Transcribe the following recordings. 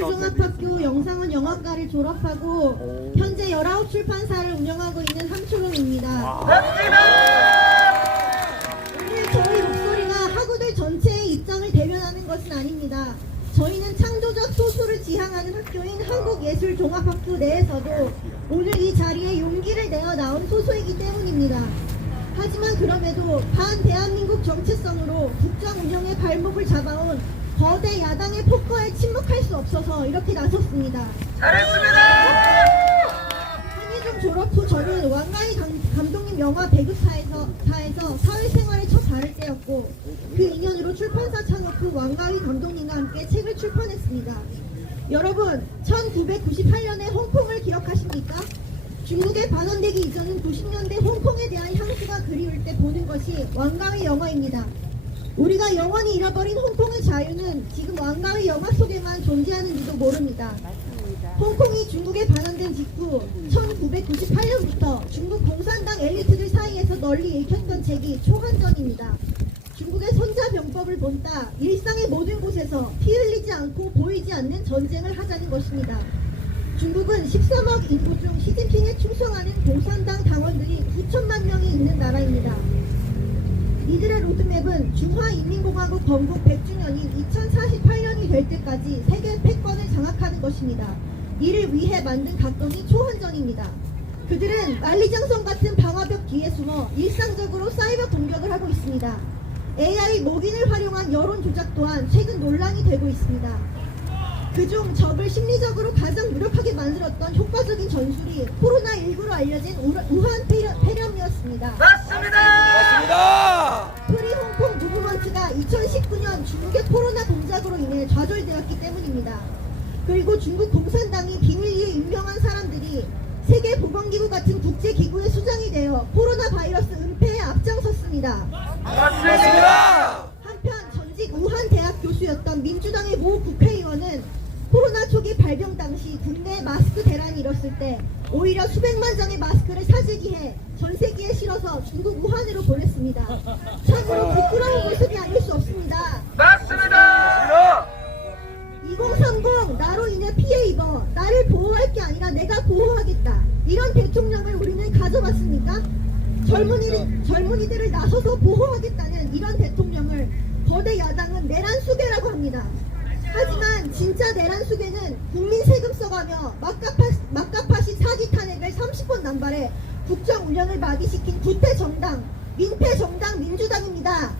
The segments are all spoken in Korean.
예술종합학교 영상원 영화과를 졸업하고 현재 19출판사를 운영하고 있는 함초롱입니다. 오늘 저희 목소리가 학우들 전체의 입장을 대변하는 것은 아닙니다. 저희는 창조적 소수를 지향하는 학교인 한국예술종합학교 내에서도 오늘 이 자리에 용기를 내어 나온 소수이기 때문입니다. 하지만 그럼에도 반대한민국 정체성으로 국정 운영의 발목을 잡아온 거대 야당의 폭거에 침묵할 수 없어서 이렇게 나섰습니다. 잘했습니다! 한예종 졸업 후 저는 왕가희 감독님 영화 배급사에서 사회생활에 첫 발을 떼었고 그 인연으로 출판사 창업 후 왕가희 감독님과 함께 책을 출판했습니다. 여러분, 1998년에 홍콩을 기억하십니까? 중국에 반환되기 이전인 90년대 홍콩에 대한 향수가 그리울 때 보는 것이 왕가희 영화입니다. 우리가 영원히 잃어버린 홍콩의 자유는 지금 왕가희 영화 속에만 존재하는지도 모릅니다. 홍콩이 중국에 반환된 직후 1998년부터 중국 공산당 엘리트들 사이에서 널리 읽혔던 책이 초한전입니다. 중국의 손자병법을 본따 일상의 모든 곳에서 피 흘리지 않고 보이지 않는 전쟁을 하자는 것입니다. 중국은 13억 인구 중 시진핑에 충성하는 공산당 당원들이 9천만 명이 있는 나라입니다. 이들의 로드맵은 중화인민공화국 건국 100주년인 2048년이 될 때까지 세계 패권을 장악하는 것입니다. 이를 위해 만든 각동이 초한전입니다. 그들은 만리장성 같은 방화벽 뒤에 숨어 일상적으로 사이버 공격을 하고 있습니다. AI 모긴을 활용한 여론 조작 또한 최근 논란이 되고 있습니다. 그중 적을 심리적으로 가장 무력하게 만들었던 효과적인 전술이 코로나19로 알려진 우한 폐렴이었습니다. 맞습니다! 프리 홍콩 무브먼트가 2019년 중국의 코로나 동작으로 인해 좌절되었기 때문입니다. 그리고 중국 공산당이 비밀리에 임명한 사람들이 세계보건기구 같은 국제기구의 수장이 되어 코로나 바이러스 은폐에 앞장섰습니다. 맞습니다! 한편 전직 우한 대학 교수였던 민주당의 모 국회의원은 코로나 초기 발병 당시 국내 마스크 대란이 일었을 때 오히려 수백만 장의 마스크를 사재기해 전 세계에 실어서 중국 우한으로 보냈습니다. 참으로 부끄러운 모습이 아닐 수 없습니다. 맞습니다! 2030 나로 인해 피해 입어 나를 보호할 게 아니라 내가 보호하겠다. 이런 대통령을 우리는 가져봤습니까? 젊은이들을 나서서 보호하겠다는 이런 대통령을 거대 야당은 내란 수괴라고 합니다. 하지만 진짜 내란 수괴는 국민 세금 써가며 막가파시 사기 탄핵을 30번 남발해 국정 운영을 마비시킨 구태 정당, 민폐 정당 민주당입니다.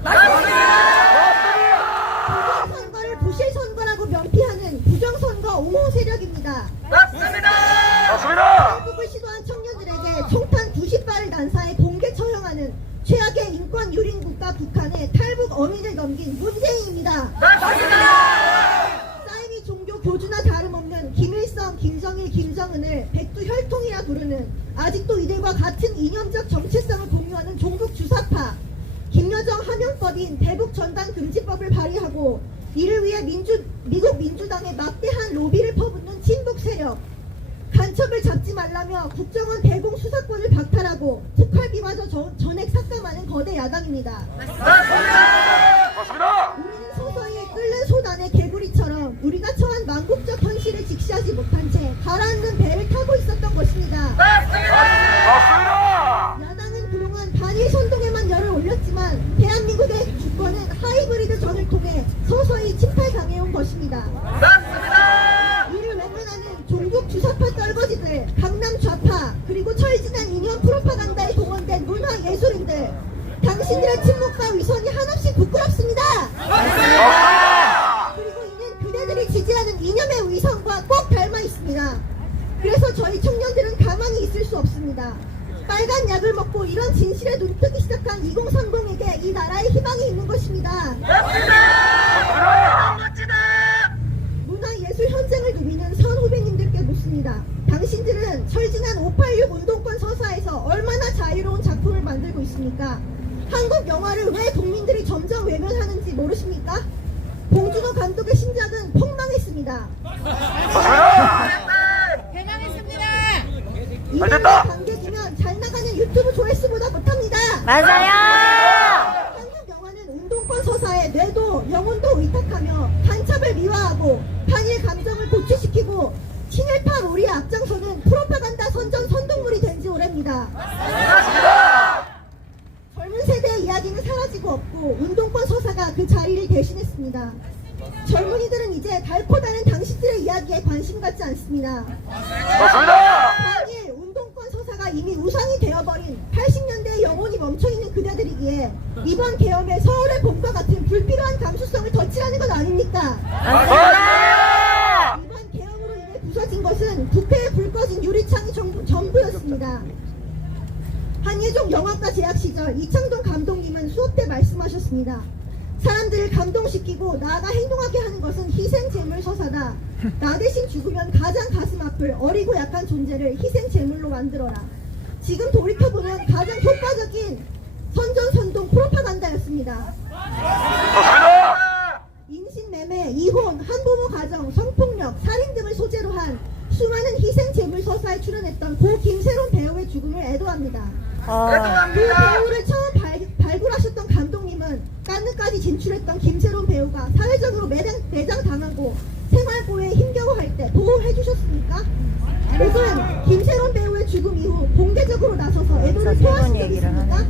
부정선거를 부실선거라고 면피하는 부정선거 옹호 세력입니다. 맞습니다! 탈북을 시도한 청년들에게 총탄 90발을 난사해 공개 처형하는 최악의 인권 유린 국가 북한에 탈북 어민을 넘긴 문재인입니다. 사이비 종교 교주나 다름없는 김일성, 김정일, 김정은을 백두혈통이라 부르는 아직도 이들과 같은 이념적 정체성을 공유하는 종북 주사파 김여정 하명법인 대북전단금지법을 발의하고 이를 위해 미국 민주당의 막대한 로비를 퍼붓는 친북 세력 간첩을 잡지 말라며 국정원 대공 수사권을 박탈하고 특활비마저 전액 삭감하는 거대 야당입니다. 맞습니다! 우리는 서서히 끓는 솥안의 개구리처럼 우리가 처한 망국적 현실을 직시하지 못한 채 가라앉는 배를 타고 있었던 것입니다. 맞습니다! 야당은 그동안 반일 선동에만 열을 올렸지만 대한민국의 주권은 하이브리드 전을 통해 서서히 침탈당해온 것입니다. 이를 외면하는 종북 주사파 떨거지들, 강남 좌파, 그리고 철진한 이념 프로파간다에 동원된 문화예술인들 당신들의 침묵과 위선이 한없이 부끄럽습니다. 그리고 이는 그대들이 지지하는 이념의 위선과 꼭 닮아 있습니다. 그래서 저희 청년들은 가만히 있을 수 없습니다. 빨간 약을 먹고 이런 진실에 눈뜨기 시작한 2030에게 이 나라에 희망이 있는 것입니다. 문화예술 현장을 누비는 선 후배님들께 묻습니다. 당신들은 철진한 586 운동권 서사에서 얼마나 자유로운 작품을 만들고 있습니까? 한국 영화를 왜 국민들이 점점 외면하는지 모르십니까? 봉준호 감독의 신작은 폭망했습니다. 대단했습니다. 이런 관객이면 잘 나가는 유튜브 조회수보다 못합니다. 맞아요. 한국 영화는 운동권 서사에 뇌도 영혼도 위탁하며 간첩을 미화하고 반일 감정을 고취 친일파 몰이에 앞장서는 프로파간다 선전 선동물이 된 지 오래입니다. 그렇습니다. 젊은 세대의 이야기는 사라지고 없고 운동권 서사가 그 자리를 대신했습니다. 젊은이들은 이제 달코 다른 당신들의 이야기에 관심 갖지 않습니다. 그렇습니다. 만일 운동권 서사가 이미 우상이 되어버린 80년대의 영혼이 멈춰있는 그대들이기에 이번 계엄에 서울의 봄과 같은 불필요한 감수성을 덧칠하는 건 아닙니까? 맞습니다. 이번 계엄으로 인해 부서진 것은 부패에 불 꺼진 유리창이 전부였습니다. 한예종 영화과 재학 시절 이창동 감독님은 수업 때 말씀하셨습니다. 사람들을 감동시키고 나아가 행동하게 하는 것은 희생제물 서사다. 나 대신 죽으면 가장 가슴 아플 어리고 약한 존재를 희생제물로 만들어라. 지금 돌이켜보면 가장 효과적인 선전선동 프로파간다였습니다. 그렇습니다. 인신매매, 이혼, 한부모 가정, 성폭력, 살인 등을 소재로 한 수많은 희생제물 서사에 출연했던 고 김세론 배우의 죽음을 애도합니다. 그 배우를 처음 발굴하셨던 감독님은 깐느까지 진출했던 김세론 배우가 사회적으로 매장당하고 생활고에 힘겨워할 때 보호해 주셨습니까? 혹은 김세론 배우의 죽음 이후 공개적으로 나서서 애도를 표하신 적이 있습니까?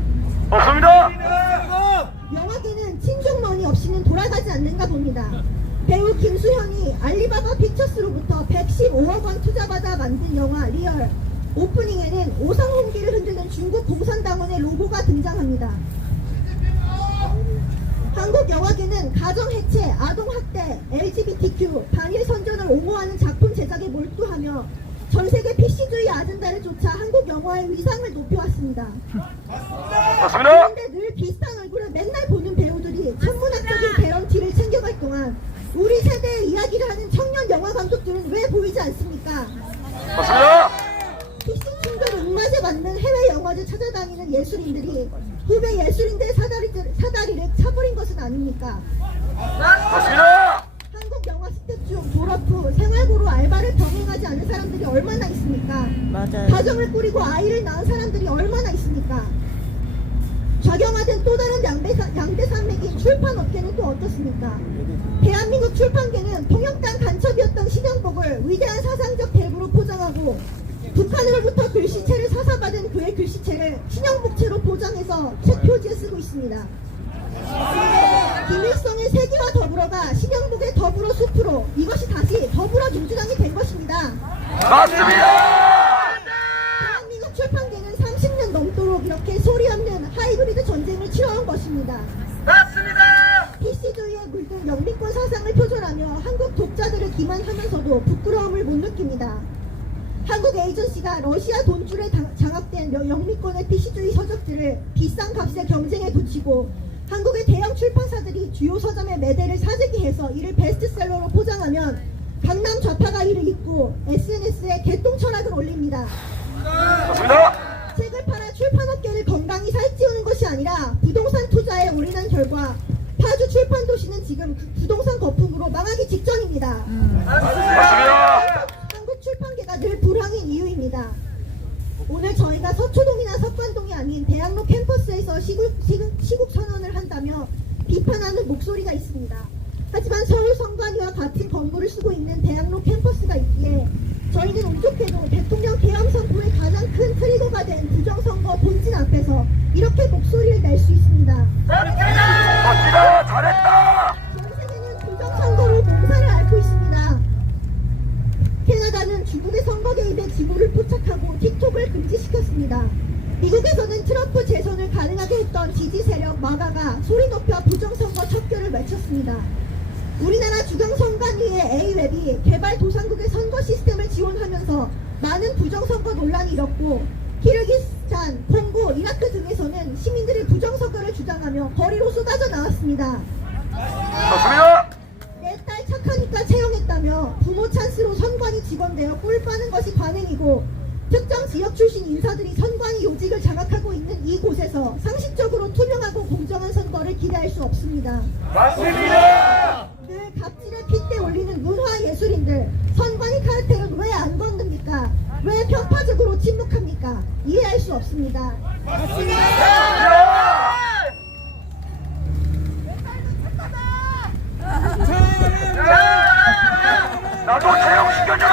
그렇습니다. 영화계는 친족머니 없이는 돌아가지 않는가 봅니다. 배우 김수현이 알리바바 픽처스로부터 115억 원 투자받아 만든 영화 리얼 오프닝에는 오성홍기를 흔드는 중국 공산당원의 로고가 등장합니다. 한국 영화계는 가정해체, 아동학대, LGBTQ, 단일 선전을 옹호하는 작품 제작에 몰두하며 전세계 PC주의 아젠다를 쫓아 한국 영화의 위상을 높여왔습니다. 그렇습니다. 그런데 늘 비슷한 얼굴을 맨날 보는 배우들이 천문학적인 개런티를 챙겨갈 동안 우리 세대의 이야기를 하는 청년 영화 감독들은 왜 보이지 않습니까? 그렇습니다. PC 충돌 응맛에 맞는 해외 영화제 찾아다니는 예술인들이 후배 예술인들의 사다리를 차버린 것은 아닙니까? 그렇습니다. 한국 영화 스텝 중 졸업 후 생활고로 알바를 병행하지 않은 사람들이 얼마나 있습니까? 맞아요. 가정을 꾸리고 아이를 낳은 사람들이 얼마나 있습니까? 좌경화된 또 다른 양대산맥인 출판업계는 또 어떻습니까? 대한민국 출판계는 통역당 간첩이었던 신영복을 위대한 사상적 대부로 포장하고 북한으로부터 글씨체를 사사받은 그의 글씨체를 신영복체로 포장해서 책 표지에 쓰고 있습니다. 김일성의 세기와 더불어가 신영복의 더불어 숲으로 이것이 다시 더불어 민주당이 된 것입니다. 맞습니다. 대한민국 출판계는 30년 넘도록 이렇게 소리 없는 하이브리드 전쟁을 치러온 것입니다. 맞습니다. PC주의에 물든 영미권 사상을 표절하며 한국 독자들을 기만하면서도 부끄러움을 못 느낍니다. 한국 에이전시가 러시아 돈줄에 장악된 영미권의 PC주의 서적들을 비싼 값에 경쟁에 붙이고 한국의 대형 출판사들이 주요 서점의 매대를 사재기해서 이를 베스트셀러로 포장하면 강남 좌파가 이를 읽고 SNS에 개똥 철학을 올립니다. 그렇습니다. 책을 팔아 출판업계를 건강히 살찌우는 것이 아니라 부동산 투자에 올인한 결과 파주 출판도시는 지금 부동산 거품으로 망하기 직전입니다. 맞습니다. 한국 출판계가 늘 불황인 이유입니다. 오늘 저희가 서초동이나 석관동이 아닌 대학로 캠퍼스에서 시국 선언을 한다며 비판하는 목소리가 있습니다. 하지만 서울 성관이와 같은 건물을 쓰고 있는 대학로 캠퍼스가 있기에 저희는 운 좋게도 대통령 계엄 선포의 가장 큰 트리거가 된 부정선거 본진 앞에서 이렇게 목소리를 낼 수 있습니다. 멋지다. 잘했다. 전 세계는 부정선거로 몸살을 앓고 있습니다. 캐나다는 중국의 선거 개입에 지구를 포착하고 틱톡을 금지시켰습니다. 미국에서는 트럼프 재선을 가능하게 했던 지지 세력 마가가 소리 높여 부정선거 척결을 외쳤습니다. 우리나라 주경선관위의 A웹이 개발도상국의 선거 시스템을 지원하면서 많은 부정선거 논란이 일었고 키르기스탄, 콩고, 이라크 등에서는 시민들이 부정선거를 주장하며 거리로 쏟아져 나왔습니다. 그렇습니다. 내 딸 착하니까 채용했다며 부모 찬스로 선관위 직원되어 꿀 빠는 것이 관행이고 특정 지역 출신 인사들이 선관위 요직을 장악하고 있는 이곳에서 상식적으로 투명하고 공정한 선거를 기대할 수 없습니다. 맞습니다. 늘 갑질에 핏대 올리는 문화 예술인들, 선관위 카르텔은 왜 안 건듭니까? 왜 편파적으로 침묵합니까? 이해할 수 없습니다. 나도 채용시켜줘.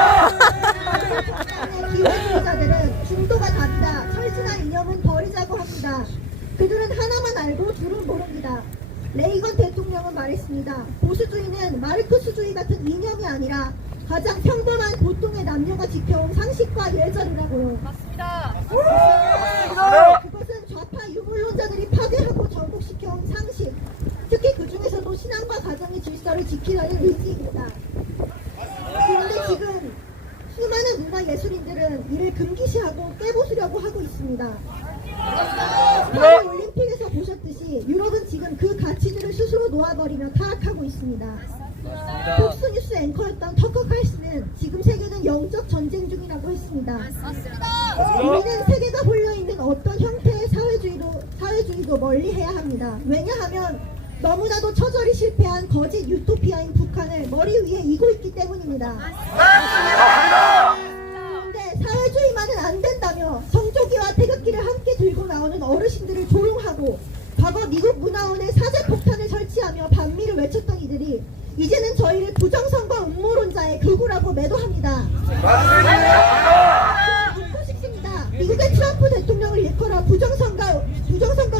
대통령은 말했습니다. 보수주의는 마르크스주의 같은 이념이 아니라 가장 평범한 보통의 남녀가 지켜온 상식과 예절이라고요. 맞습니다. 그것은 좌파 유물론자들이 파괴하고 정복시켜온 상식, 특히 그 중에서도 신앙과 가정의 질서를 지키라는 의지입니다. 그런데 지금 수많은 문화예술인들은 이를 금기시하고 깨부수려고 하고 있습니다. 파리 올림픽에서 보셨듯이 유럽은 지금 그 가치들을 스스로 놓아버리며 타락하고 있습니다. 폭스뉴스 앵커였던 터커 칼스는 지금 세계는 영적 전쟁 중이라고 했습니다. 우리는 세계가 홀려있는 어떤 형태의 사회주의도 멀리해야 합니다. 왜냐하면 너무나도 처절히 실패한 거짓 유토피아인 북한을 머리 위에 이고 있기 때문입니다. 그런데 사회주의만은 안 된다며 성조기와 태극기를 함께 들고 나오는 어르신들을 조롱하고 과거 미국 문화원에 사제폭탄을 설치하며 반미를 외쳤던 이들이 이제는 저희를 부정선거 음모론자의 극우라고 매도합니다. 묻고 싶습니다. 미국의 트럼프 대통령을 일컬어 부정선거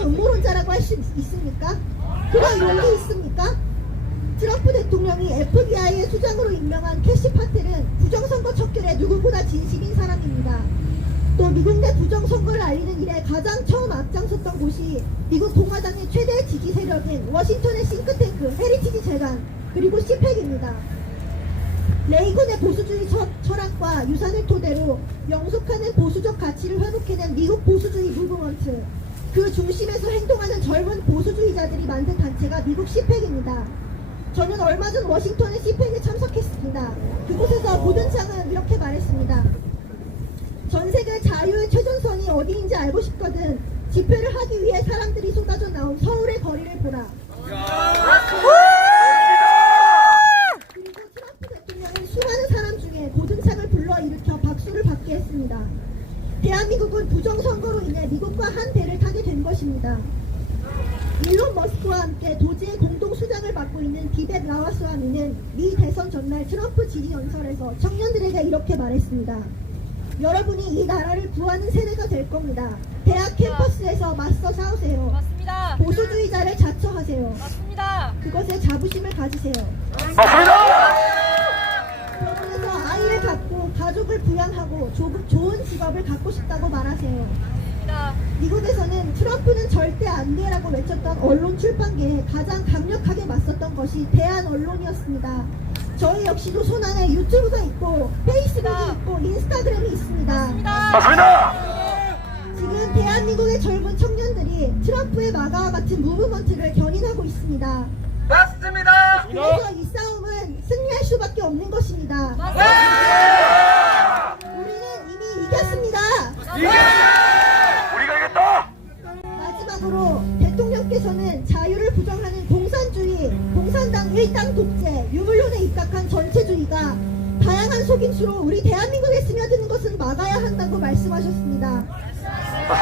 음모론자라고 할 수 있습니까? 그런 용기 있습니까? 트럼프 대통령이 FBI의 수장으로 임명한 캐시 파텔은 부정선거 척결에 누구보다 진심인 사람입니다. 또 미국 내 부정선거를 알리는 일에 가장 처음 앞장섰던 곳이 미국 공화당의 최대 지지 세력인 워싱턴의 싱크탱크 헤리티지 재단 그리고 시팩입니다. 레이건의 보수주의 철학과 유산을 토대로 영속하는 보수적 가치를 회복해낸 미국 보수주의 무브먼트, 그 중심에서 행동하는 젊은 보수주의자들이 만든 단체가 미국 시팩입니다. 저는 얼마 전 워싱턴의 시팩에 참석했습니다. 그곳에서 보든 장은 이렇게 말했습니다. 전 세계 자유의 최전선이 어디인지 알고 싶거든 집회를 하기 위해 사람들이 쏟아져 나온 서울의 거리를 보라. 그리고 트럼프 대통령은 수많은 사람 중에 보든창을 불러일으켜 박수를 받게 했습니다. 대한민국은 부정선거로 인해 미국과 한 배를 타게 된 것입니다. 일론 머스크와 함께 도지의 공동 수장을 맡고 있는 비벳 라와스와미는 미 대선 전날 트럼프 지지 연설에서 청년들에게 이렇게 말했습니다. 여러분이 이 나라를 구하는 세대가 될 겁니다. 대학 캠퍼스에서 맞서 싸우세요. 맞습니다. 보수주의자를 자처하세요. 맞습니다. 그것에 자부심을 가지세요. 병원에서 아이를 갖고 가족을 부양하고 좋은 직업을 갖고 싶다고 말하세요. 맞습니다. 미국에서는 트럼프는 절대 안 돼라고 외쳤던 언론 출판계에 가장 강력하게 맞섰던 것이 대한 언론이었습니다. 저희 역시도 손안에 유튜브가 있고 페이스북이 있고 인스타그램이 있습니다. 맞습니다. 지금 대한민국의 젊은 청년들이 트럼프의 마가와 같은 무브먼트를 견인하고 있습니다. 맞습니다. 그래서 이 싸움은 승리할 수밖에 없는 것입니다. 우리는 이미 이겼습니다. 우리가 이겼다. 마지막으로 대통령께서는 자유를 부정하는 공산주의, 공산당 일당 독재, 유물론에 입각한 전체주의가 다양한 속임수로 우리 대한민국에 스며드는 것은 막아야 한다고 말씀하셨습니다.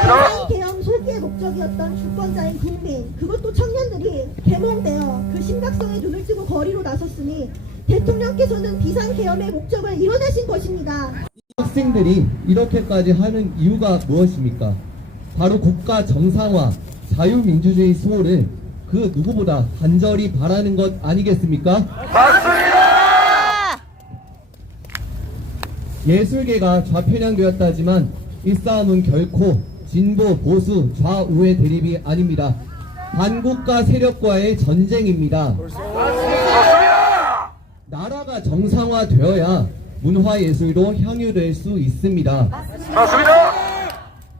일반 개혁 소기의 목적이었던 주권자인 국민, 그것도 청년들이 계몽되어 그 심각성에 눈을 뜨고 거리로 나섰으니 대통령께서는 비상계엄의 목적을 이뤄내신 것입니다. 학생들이 이렇게까지 하는 이유가 무엇입니까? 바로 국가 정상화, 자유민주주의 수호를 그 누구보다 간절히 바라는 것 아니겠습니까? 맞습니다. 예술계가 좌편향되었다지만 이 싸움은 결코 진보, 보수, 좌우의 대립이 아닙니다. 반국가 세력과의 전쟁입니다. 맞습니다. 나라가 정상화되어야 문화예술도 향유될 수 있습니다. 맞습니다.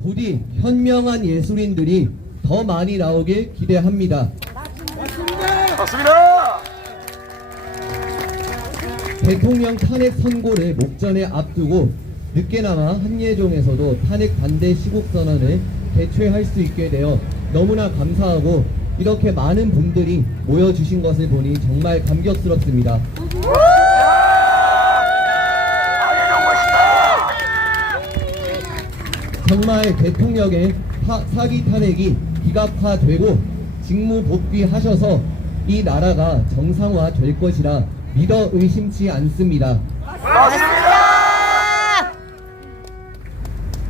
부디 현명한 예술인들이 더 많이 나오길 기대합니다. 맞습니다. 대통령 탄핵 선고를 목전에 앞두고 늦게나마 한예종에서도 탄핵 반대 시국선언을 개최할 수 있게 되어 너무나 감사하고 이렇게 많은 분들이 모여주신 것을 보니 정말 감격스럽습니다. 정말 대통령의 사기 탄핵이 기각화되고 직무 복귀하셔서 이 나라가 정상화 될 것이라 믿어 의심치 않습니다. 맞습니다.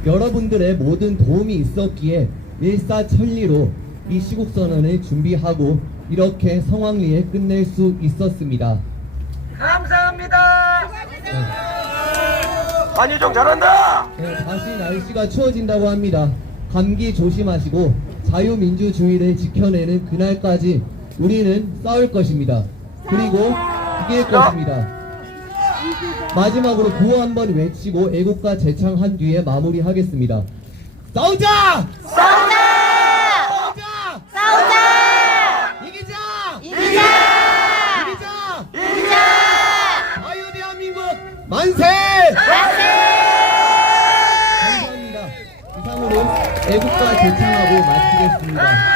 여러분들의 모든 도움이 있었기에 일사천리로 이 시국선언을 준비하고 이렇게 성황리에 끝낼 수 있었습니다. 감사합니다. 한예종 잘한다. 네, 다시 날씨가 추워진다고 합니다. 감기 조심하시고 자유민주주의를 지켜내는 그날까지 우리는 싸울 것입니다. 그리고 이길 것입니다. 마지막으로 구호 한번 외치고 애국가 제창한 뒤에 마무리하겠습니다. 싸우자! 싸우자! 싸우자! 싸우자! 이기자! 이기자! 이기자! 이기자! 자유 대한민국 만세! 만세! 감사합니다. 이상으로 애국가 제창하고 마치겠습니다.